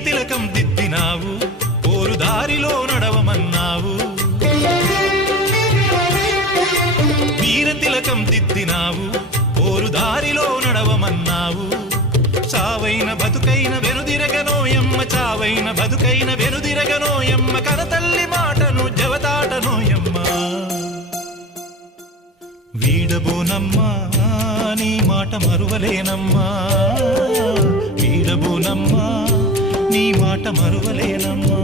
తిలకం దిద్దినావు పోరు దారిలో నడవమన్నావు వీర తిలకం దిద్దినావు పోరు దారిలో నడవమన్నావు చావైన బతుకైన వెనుదిరగనోయమ్మ చావైన బతుకైన వెనుదిరగనోయమ్మ కనతల్లి మాటను జవతాటనోయమ్మ వీడబోనమ్మా నీ మాట మరువలేనమ్మా వీడబోనమ్మా నీ మాట మరువలేనమ్మా